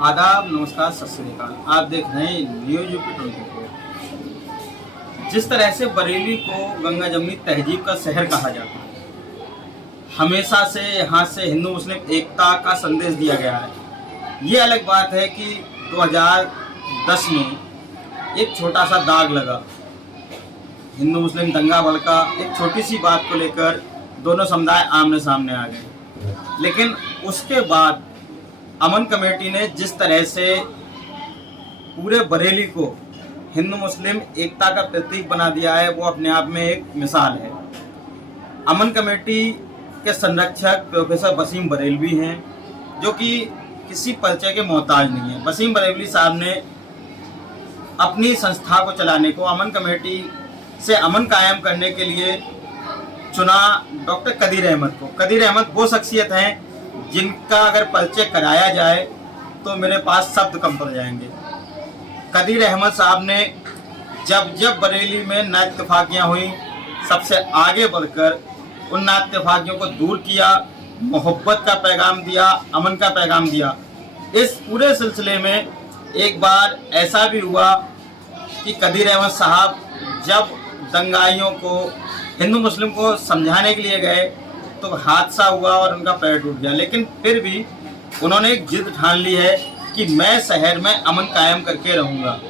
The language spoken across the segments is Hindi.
आदाब, नमस्कार, सत श्री अकाल। आप देख रहे हैं न्यूज यूपी 24। जिस तरह से बरेली को गंगा जमुनी तहजीब का शहर कहा जाता है, हमेशा से यहाँ से हिंदू मुस्लिम एकता का संदेश दिया गया है। ये अलग बात है कि 2010 में एक छोटा सा दाग लगा, हिंदू मुस्लिम दंगा भड़का, एक छोटी सी बात को लेकर दोनों समुदाय आमने सामने आ गए। लेकिन उसके बाद अमन कमेटी ने जिस तरह से पूरे बरेली को हिंदू मुस्लिम एकता का प्रतीक बना दिया है, वो अपने आप में एक मिसाल है। अमन कमेटी के संरक्षक प्रोफेसर वसीम बरेलवी हैं, जो कि किसी परिचय के मोहताज नहीं है। वसीम बरेलवी साहब ने अपनी संस्था को चलाने को, अमन कमेटी से अमन कायम करने के लिए चुना डॉक्टर कदीर अहमद को। कदीर अहमद वो शख्सियत हैं जिनका अगर परिचय कराया जाए तो मेरे पास शब्द कम पड़ जाएंगे। कदीर अहमद साहब ने जब बरेली में नाइत्तेफाकियाँ हुई, सबसे आगे बढ़कर उन नाइत्तेफाकियों को दूर किया, मोहब्बत का पैगाम दिया, अमन का पैगाम दिया। इस पूरे सिलसिले में एक बार ऐसा भी हुआ कि कदीर अहमद साहब जब दंगाइयों को, हिंदू मुस्लिम को समझाने के लिए गए तो हादसा हुआ और उनका पैर टूट गया। लेकिन फिर भी उन्होंने एक जिद ठान ली है कि मैं शहर में अमन कायम करके रहूँगा।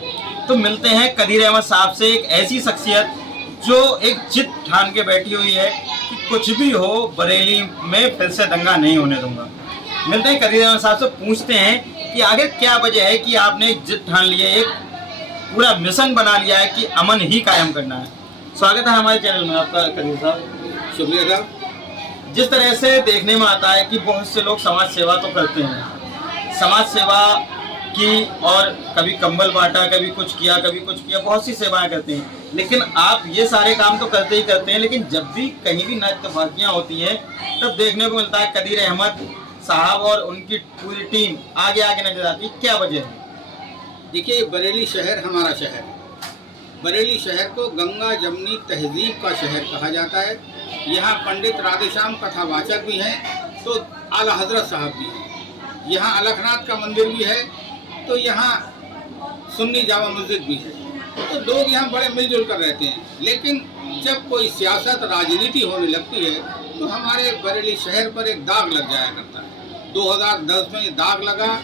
तो मिलते हैं कदीर अहमद साहब से, एक ऐसी शख्सियत जो एक जिद ठान के बैठी हुई है कि कुछ भी हो बरेली में फिर से दंगा नहीं होने दूंगा। मिलते हैं कदीर अहमद साहब से, पूछते हैं कि आगे क्या वजह है कि आपने एक जिद ठान ली है, एक पूरा मिशन बना लिया है कि अमन ही कायम करना है। स्वागत है हमारे चैनल में आपका कदीर साहब। शुक्रिया साहब। जिस तरह से देखने में आता है कि बहुत से लोग समाज सेवा तो करते हैं, समाज सेवा की, और कभी कंबल बांटा, कभी कुछ किया, बहुत सी सेवाएं करते हैं। लेकिन आप ये सारे काम तो करते ही करते हैं, लेकिन जब भी कहीं भी नाइत्तेफाकियाँ होती हैं तब देखने को मिलता है कदीर अहमद साहब और उनकी पूरी टीम आगे नजर आती है। क्या वजह है? देखिए, बरेली शहर हमारा शहर है। बरेली शहर को गंगा जमुनी तहजीब का शहर कहा जाता है। यहाँ पंडित राधेश्याम कथावाचक भी हैं, तो आला हजरत साहब भी हैं। यहाँ अलखनाथ का मंदिर भी है, तो यहाँ सुन्नी जामा मस्जिद भी है। तो लोग यहाँ बड़े मिलजुल कर रहते हैं। लेकिन जब कोई सियासत, राजनीति होने लगती है तो हमारे बरेली शहर पर एक दाग लग जाया करता है। 2010 में ये दाग लगा,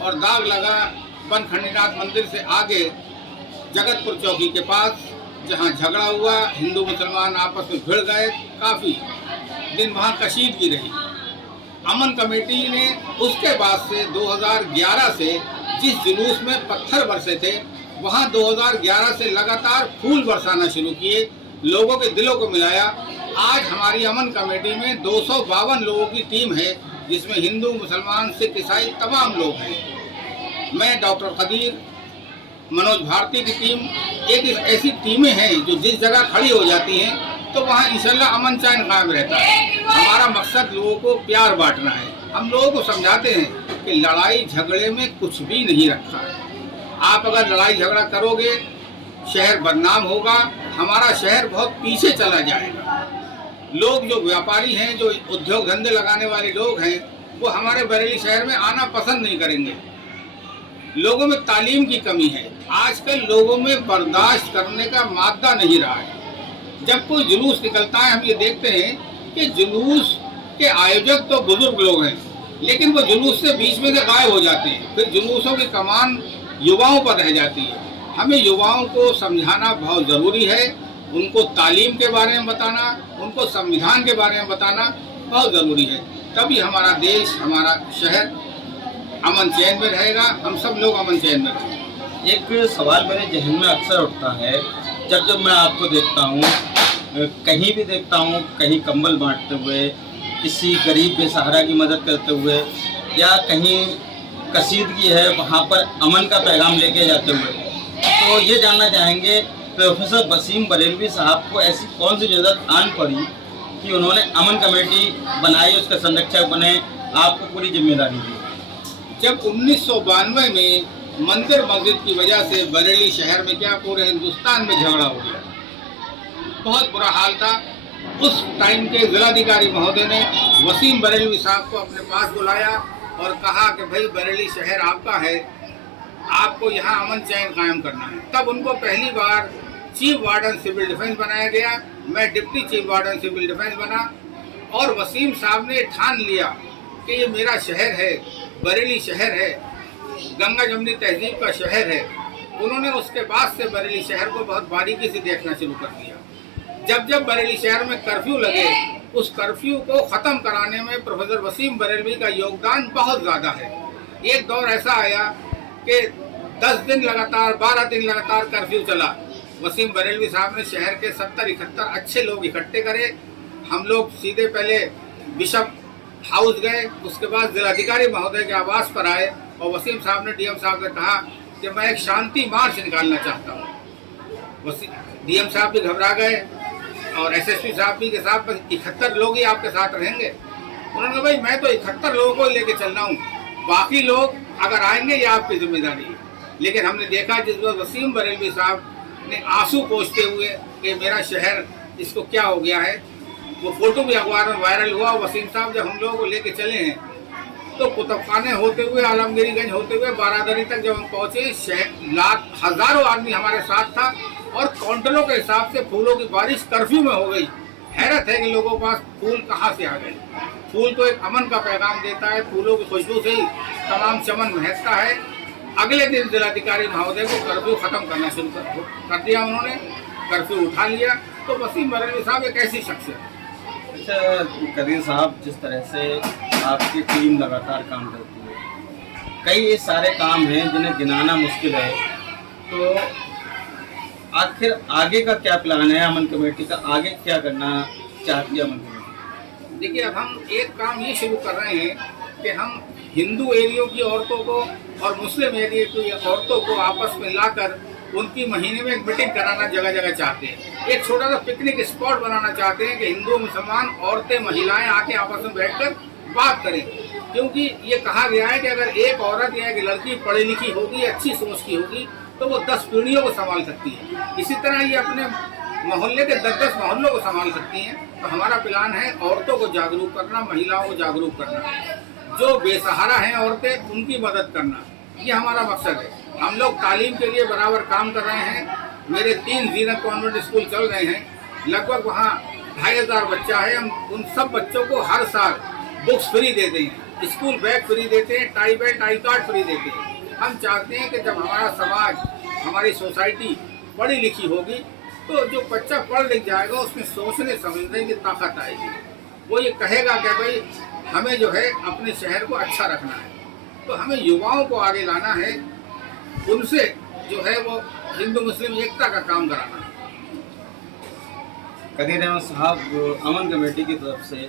और दाग लगा बनखंडीनाथ मंदिर से आगे जगतपुर चौकी के पास, जहां झगड़ा हुआ, हिंदू मुसलमान आपस में भिड़ गए, काफ़ी दिन वहां कशीदगी रही। अमन कमेटी ने उसके बाद से 2011 से जिस जुलूस में पत्थर बरसे थे, वहां 2011 से लगातार फूल बरसाना शुरू किए, लोगों के दिलों को मिलाया। आज हमारी अमन कमेटी में 252 लोगों की टीम है, जिसमें हिंदू, मुसलमान, सिख, ईसाई तमाम लोग हैं। मैं, डॉक्टर कदीर, मनोज भारती की टीम, एक ऐसी टीमें हैं जो जिस जगह खड़ी हो जाती हैं तो वहाँ इंशाल्लाह अमन चैन कायम रहता है। हमारा मकसद लोगों को प्यार बांटना है। हम लोगों को समझाते हैं कि लड़ाई झगड़े में कुछ भी नहीं रखा है। आप अगर लड़ाई झगड़ा करोगे, शहर बदनाम होगा, हमारा शहर बहुत पीछे चला जाएगा। लोग जो व्यापारी हैं, जो उद्योग धंधे लगाने वाले लोग हैं, वो हमारे बरेली शहर में आना पसंद नहीं करेंगे। लोगों में तालीम की कमी है। आजकल लोगों में बर्दाश्त करने का मादा नहीं रहा है। जब कोई जुलूस निकलता है, हम ये देखते हैं कि जुलूस के आयोजक तो बुजुर्ग लोग हैं, लेकिन वो जुलूस से बीच में से गायब हो जाते हैं। फिर जुलूसों की कमान युवाओं पर रह जाती है। हमें युवाओं को समझाना बहुत ज़रूरी है, उनको तालीम के बारे में बताना, उनको संविधान के बारे में बताना बहुत ज़रूरी है। तभी हमारा देश, हमारा शहर अमन चैन में रहेगा, हम सब लोग अमन चैन में रहेंगे। एक सवाल मेरे जहन में अक्सर उठता है, जब मैं आपको देखता हूँ, कहीं भी देखता हूँ, कहीं कंबल बांटते हुए, किसी गरीब बेसहारा की मदद करते हुए, या कहीं कसीदगी है वहाँ पर अमन का पैगाम लेके जाते हुए, तो ये जानना चाहेंगे प्रोफेसर वसीम बरेलवी साहब को ऐसी कौन सी जरूरत आन पड़ी कि उन्होंने अमन कमेटी बनाई, उसका संरक्षक बने, आपको पूरी जिम्मेदारी दी? जब 1992 में मंदिर मस्जिद की वजह से बरेली शहर में, क्या पूरे हिंदुस्तान में झगड़ा हो गया, बहुत बुरा हाल था। उस टाइम के जिलाधिकारी महोदय ने वसीम बरेलवी साहब को अपने पास बुलाया और कहा कि भाई बरेली शहर आपका है, आपको यहाँ अमन चैन कायम करना है। तब उनको पहली बार चीफ वार्डन सिविल डिफेंस बनाया गया, मैं deputy chief warden civil defence बना और वसीम साहब ने ठान लिया कि ये मेरा शहर है, बरेली शहर है, गंगा जमुनी तहजीब का शहर है। उन्होंने उसके बाद से बरेली शहर को बहुत बारीकी से देखना शुरू कर दिया। जब जब बरेली शहर में कर्फ्यू लगे, उस कर्फ्यू को ख़त्म कराने में प्रोफेसर वसीम बरेलवी का योगदान बहुत ज़्यादा है। एक दौर ऐसा आया कि 10 दिन लगातार, 12 दिन लगातार कर्फ्यू चला। वसीम बरेलवी साहब ने शहर के 70-71 अच्छे लोग इकट्ठे करे। हम लोग सीधे पहले बिशप हाउस गए, उसके बाद जिलाधिकारी महोदय के आवास पर आए और वसीम साहब ने डीएम साहब से कहा कि मैं एक शांति मार्च निकालना चाहता हूँ। डीएम साहब भी घबरा गए और एसएसपी साहब भी के साथ बस 71 लोग ही आपके साथ रहेंगे। उन्होंने कहा भाई मैं तो 71 लोगों को लेके चल रहा हूँ, बाकी लोग अगर आएंगे ये आपकी जिम्मेदारी है। लेकिन हमने देखा जिस वक्त वसीम बरेलवी साहब ने आंसू पोंछते हुए कि मेरा शहर इसको क्या हो गया है, वो फोटो भी अखबार में वायरल हुआ। वसीम साहब जब हम लोगों को लेके चले हैं तो कुतुबखाने होते हुए, आलमगीरीगंज होते हुए बारादरी तक जब हम पहुंचे, हजारों आदमी हमारे साथ था और क्विंटलों के हिसाब से फूलों की बारिश कर्फ्यू में हो गई। हैरत है कि लोगों के पास फूल कहाँ से आ गए। फूल तो एक अमन का पैगाम देता है, फूलों की खुशबू से ही तमाम चमन महकता है। अगले दिन जिलाधिकारी महोदय को कर्फ्यू खत्म करना शुरू कर दिया, उन्होंने कर्फ्यू उठा लिया। तो वसीम बरेलवी साहब एक ऐसी शख्सियत। अच्छा कदीर साहब, जिस तरह से आपकी टीम लगातार काम करती है, कई सारे काम हैं जिन्हें गिनाना मुश्किल है, तो आखिर आगे का क्या प्लान है अमन कमेटी का? आगे क्या करना चाहती है अमन कमेटी? देखिए, अब हम एक काम ये शुरू कर रहे हैं कि हम हिंदू एरियो की औरतों को और मुस्लिम एरिया की औरतों को आपस में लाकर उनकी महीने में एक मीटिंग कराना जगह जगह चाहते हैं। एक छोटा सा पिकनिक स्पॉट बनाना चाहते हैं कि हिंदू मुसलमान औरतें महिलाएं आके आपस में बैठकर बात करें। क्योंकि ये कहा गया है कि अगर एक औरत या एक लड़की पढ़ी लिखी होगी, अच्छी सोच की होगी, तो वो 10 पीढ़ियों को संभाल सकती है। इसी तरह ये अपने मोहल्ले के 10-10 मोहल्लों को संभाल सकती हैं। तो हमारा प्लान है औरतों को जागरूक करना, महिलाओं को जागरूक करना, जो बेसहारा हैं औरतें उनकी मदद करना, ये हमारा मकसद है। हम लोग तालीम के लिए बराबर काम कर रहे हैं। मेरे 3 जीनत कॉन्वेंट स्कूल चल रहे हैं, लगभग वहाँ 2500 बच्चा है। हम उन सब बच्चों को हर साल बुक्स फ्री देते हैं, स्कूल बैग फ्री देते हैं, tie bag, tie card free देते हैं। हम चाहते हैं कि जब हमारा समाज, हमारी सोसाइटी पढ़ी लिखी होगी तो जो बच्चा पढ़ लिख जाएगा उसमें सोचने समझने की ताकत आएगी। वो ये कहेगा कि भाई हमें जो है अपने शहर को अच्छा रखना है। तो हमें युवाओं को आगे लाना है, उनसे जो है वो हिंदू मुस्लिम एकता का काम कराना है। कदीर अहमद साहब, अमन कमेटी की तरफ से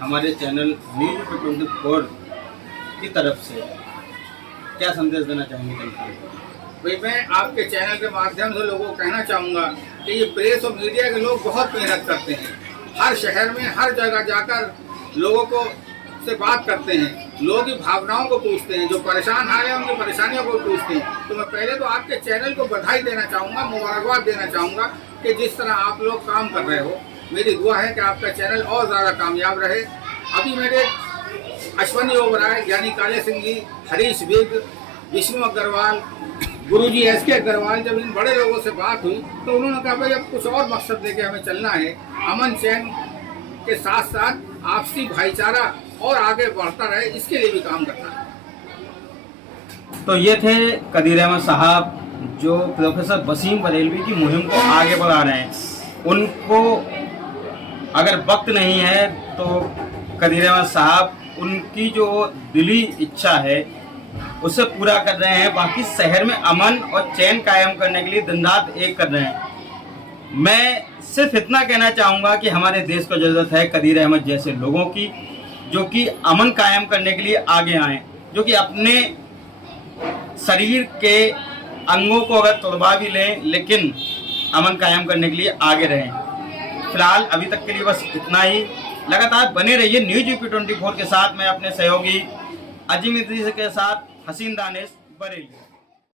हमारे चैनल न्यूज़ 24 की तरफ से क्या संदेश देना चाहेंगे जनता को? भाई मैं आपके चैनल के माध्यम से लोगों को कहना चाहूँगा कि ये प्रेस और मीडिया के लोग बहुत मेहनत करते हैं। हर शहर में हर जगह जाकर लोगों को से बात करते हैं, लोगों की भावनाओं को पूछते हैं, जो परेशान आ रहे हैं उनकी परेशानियों को पूछते हैं। तो मैं पहले तो आपके चैनल को बधाई देना चाहूँगा, मुबारकबाद देना चाहूँगा कि जिस तरह आप लोग काम कर रहे हो। मेरी दुआ है कि आपका चैनल और ज़्यादा कामयाब रहे। अभी मेरे अश्वनी ओबराय, ज्ञानी काले सिंह जी, हरीश विग, विष्णु अग्रवाल, गुरुजी एस के अग्रवाल, जब इन बड़े लोगों से बात हुई तो उन्होंने कहा भाई अब कुछ और मकसद लेके हमें चलना है। अमन चैन के साथ साथ आपसी भाईचारा और आगे बढ़ता रहे, इसके लिए भी काम करना है। तो ये थे कदीर अहमद साहब जो प्रोफेसर वसीम बरेलवी की मुहिम को आगे बढ़ा रहे हैं। उनको अगर वक्त नहीं है तो कदीर अहमद साहब उनकी जो दिली इच्छा है उसे पूरा कर रहे हैं। बाकी शहर में अमन और चैन कायम करने के लिए दिन रात एक कर रहे हैं। मैं सिर्फ इतना कहना चाहूँगा कि हमारे देश को ज़रूरत है कदीर अहमद जैसे लोगों की, जो कि अमन कायम करने के लिए आगे आएँ, जो कि अपने शरीर के अंगों को अगर तोड़वा भी लें लेकिन अमन कायम करने के लिए आगे रहें। फिलहाल अभी तक के लिए बस इतना ही। लगातार बने रहिए न्यूज़ यूपी 24 के साथ। मैं अपने सहयोगी अजीम इद्रीस के साथ हसीन दानिश, बरेली।